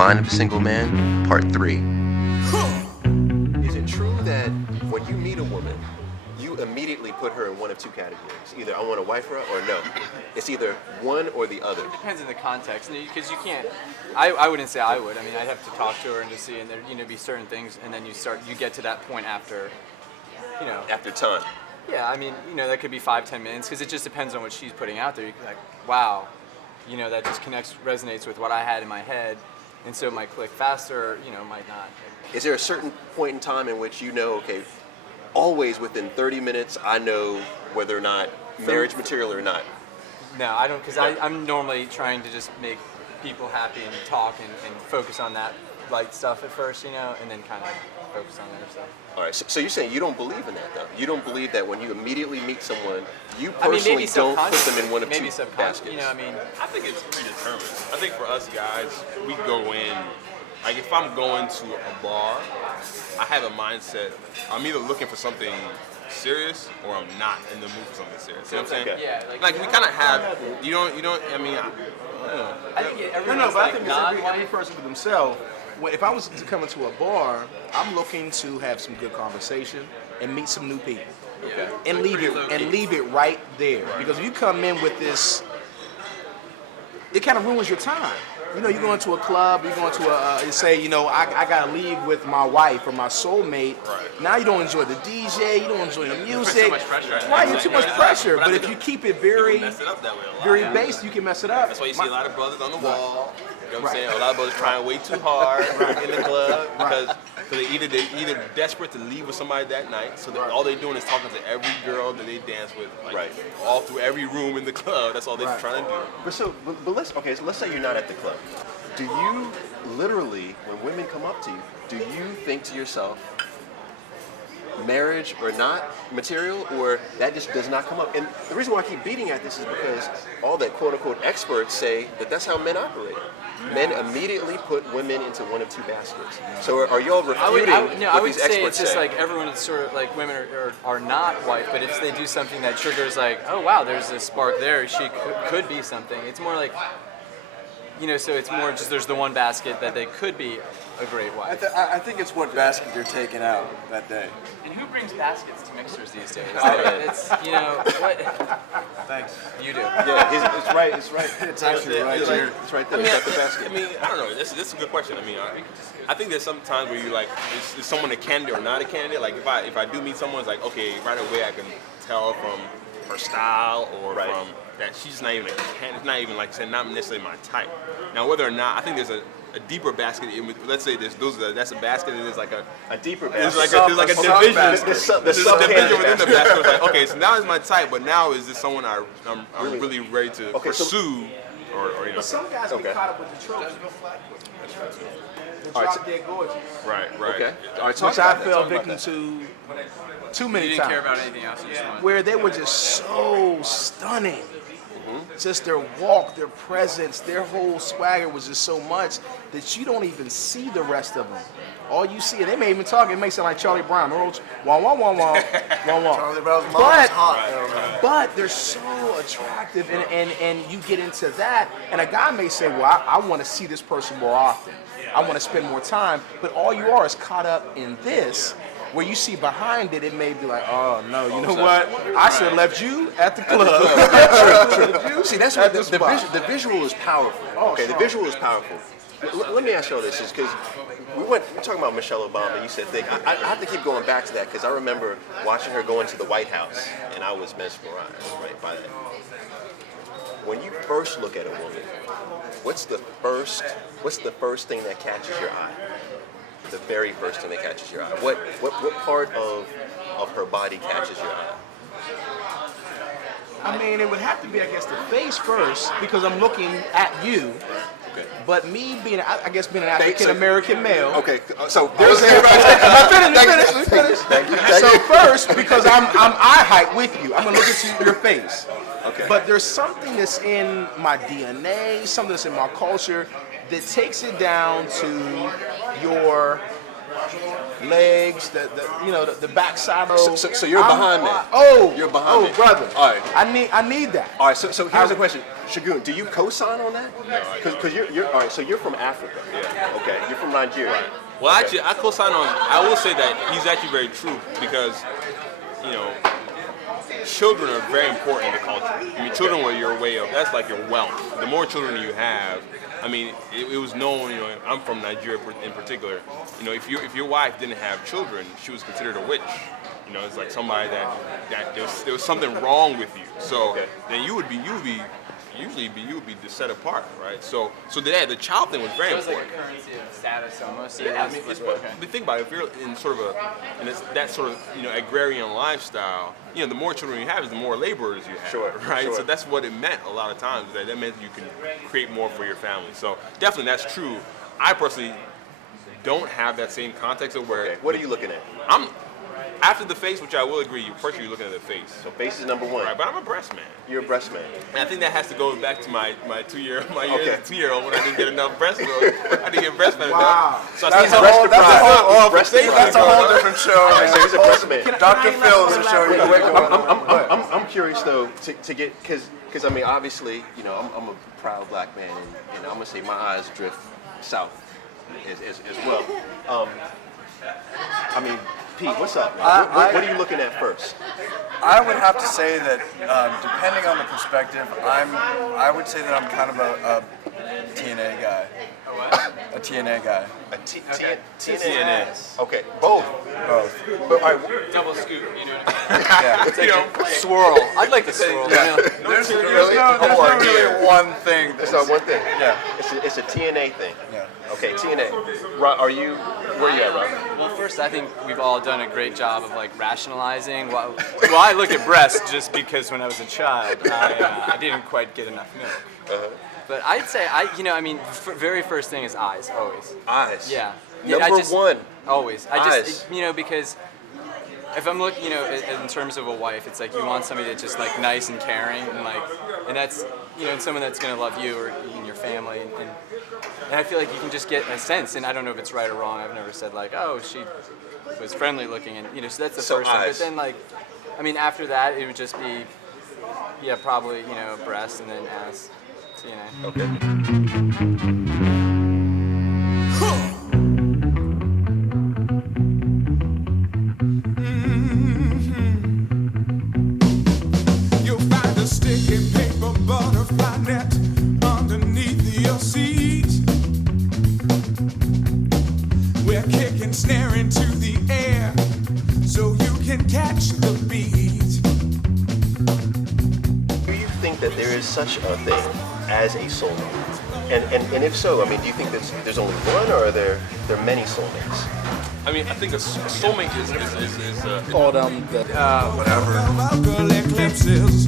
Mind of a Single Man, Part 3. Is it true that when you meet a woman, you immediately put her in one of two categories? Either I want to wife her or no. It's either one or the other. It depends on the context, because you can't. I wouldn't say I would. I mean, I'd have to talk to her and just see, and there be certain things, and then you get to that point after, After time. Yeah, I mean, that could be 5-10 minutes, because it just depends on what she's putting out there. You can wow, that just resonates with what I had in my head, and so it might click faster, or, might not. Is there a certain point in time in which okay, always within 30 minutes, I know whether or not marriage material or not? No, I don't, because I'm normally trying to just make people happy and talk and focus on that light stuff at first, and then kind of focus on other stuff. All right, so you're saying you don't believe in that, though? You don't believe that when you immediately meet someone, you personally don't put them in one of two baskets? I think it's predetermined. I think for us guys, we go in, like if I'm going to a bar, I have a mindset, I'm either looking for something serious or I'm not in the mood for something serious. You know what I'm saying? Okay. Yeah, like we kind of have, you don't, I mean, I I think but I think it's every person for themselves. Well, if I was to come into a bar, I'm looking to have some good conversation and meet some new people, and leave it right there. Because if you come in with this, it kind of ruins your time. You go into a club, you go into you say, I gotta leave with my wife or my soulmate. Right. Now you don't enjoy the DJ, you don't enjoy the music. Too much pressure. Right, you're too much pressure. But if you keep it very, mess it up that way a lot. very based, you can mess it up. That's why you see a lot of brothers on the wall. You know what I'm saying? A lot of brothers trying way too hard in the club because they're either desperate to leave with somebody that night, so all they're doing is talking to every girl that they dance with, all through every room in the club. That's all they're trying to do. But let's say you're not at the club. Do you literally, when women come up to you, do you think to yourself, marriage or not material, or that just does not come up? And the reason why I keep beating at this is because all that quote-unquote experts say that that's how men operate. Men immediately put women into one of two baskets. So are y'all refuting I would these say experts it's just say? like everyone is sort of like women are not wife, but if they do something that triggers oh wow, there's a spark there, she could be something. It's more like, so it's more just there's the one basket that they could be a great wife. I think it's what basket you're taking out that day. And who brings baskets to mixers these days? It's, what? Thanks. You do. Yeah, it's right. It's actually right here. It's right there. It's the basket. I mean, I don't know. This is a good question. I mean, I think there's some times where you is someone a candidate or not a candidate? Like if I do meet someone, it's like, okay, right away I can tell from her style or from that she's not even a candidate. It's not even not necessarily my type. Now whether or not, I think there's a deeper basket. Let's say that's a basket and there's a deeper there's basket. there's a division. There's There's a division within the basket. It's like, okay, so now it's my type, but now is this someone I'm really ready to pursue? But some guys get caught up with the tropes. The drop dead gorgeous. Right. Okay. All right, Which I fell victim to too many You times. didn't care about anything else. You just wanted- Where they were just so stunning. Just their walk, their presence, their whole swagger was just so much that you don't even see the rest of them. All you see, and they may even talk, it may sound like Charlie Brown. Wah, wah, wah, wah, wah, wah. Charlie Brown's mom's hot. But they're so attractive, and you get into that, and a guy may say, well, I want to see this person more often. I want to spend more time, but all you are is caught up in this, where you see behind it, it may be like, oh no, you know what? I should have left you at the club. See, that's what the visual is powerful. Okay, the strong. visual is powerful. Let me ask you all this, is because we're talking about Michelle Obama. You said thick. I have to keep going back to that because I remember watching her go into the White House, and I was mesmerized by that. When you first look at a woman, what's the first thing that catches your eye? The very first thing that catches your eye. What part of her body catches your eye? I mean, it would have to be, I guess, the face first, because I'm looking at you. Okay. But me being, I guess, being an African American male. Okay, so There's let me finish. So first, because I'm eye height with you, I'm gonna look into your face. Okay. But there's something that's in my DNA, something that's in my culture that takes it down to your legs, the backside. So you're behind me. Oh, You're behind me. brother. All right. I need that. All right. So here's the question. Shagun, do you co-sign on that? Because you're all right. So you're from Africa. Yeah. Okay. You're from Nigeria. Right. Well, Okay. actually, I co-sign on. I will say that he's actually very true because, you know, children are very important in the culture. I mean, children were your way of. That's like your wealth. The more children you have, I mean, it was known. You know, I'm from Nigeria in particular. You know, if your wife didn't have children, she was considered a witch. You know, it's like somebody that there was something wrong with you. So then you would be set apart, right? So the child thing was very It was like important. a currency of status almost. Yeah, I mean, but think about it. If you're in sort of that sort of agrarian lifestyle, you know, the more children you have, is the more laborers you have, Sure, right? sure. So that's what it meant a lot of times. That meant you can create more for your family. So definitely that's true. I personally don't have that same context of where Okay. What are you looking at? I'm after the face, which I will agree. First, you're looking at the face, So face is number one. right? But I'm a breast man. You're a breast man. And I think that has to go back to my 2-year Okay. 2-year-old when I didn't get enough breast milk. I didn't get breastfed Wow. enough. So I That's think a whole, that's a whole, Breast that's a whole different show. All right, so he's a breast man. Dr. Phil is a show you can go on. I'm curious though to get because I mean obviously you know I'm a proud black man and I'm gonna say my eyes drift south as well. I mean Pete, what's up? What are you looking at first? I would have to say that depending on the perspective, I would say that I'm kind of a TNA guy. A TNA guy. A TNS. Okay, both. Both. But, all right, Double scoop, you know. Yeah. It's like a swirl. I'd like to swirl. Yeah. You know? There's no really one thing. it's not one thing. Yeah. It's a TNA thing. Yeah. Okay, TNA. Where are you at, Rob? Well, first, I think we've all done a great job of like rationalizing. Well, I look at breasts just because when I was a child, I didn't quite get enough milk. But I'd say very first thing is eyes, always. Eyes. Yeah. Number one. Always. Eyes. Because if I'm looking, in terms of a wife, it's like you want somebody that's just like nice and caring and that's, and someone that's gonna love you or in your family and I feel like you can just get a sense, and I don't know if it's right or wrong. I've never said like, oh, she was friendly looking, and so that's the So first eyes. thing. But then after that, it would just be, probably breast and then ass, Okay. You'll find a sticky paper butterfly net underneath your seat. We're kicking, snaring to the air so you can catch the beat. Do you think that there is such a thing as a soulmate? And if so, I mean, do you think there's only one, or are there many soulmates? I mean, I think a soulmate is Call them the About girl eclipses.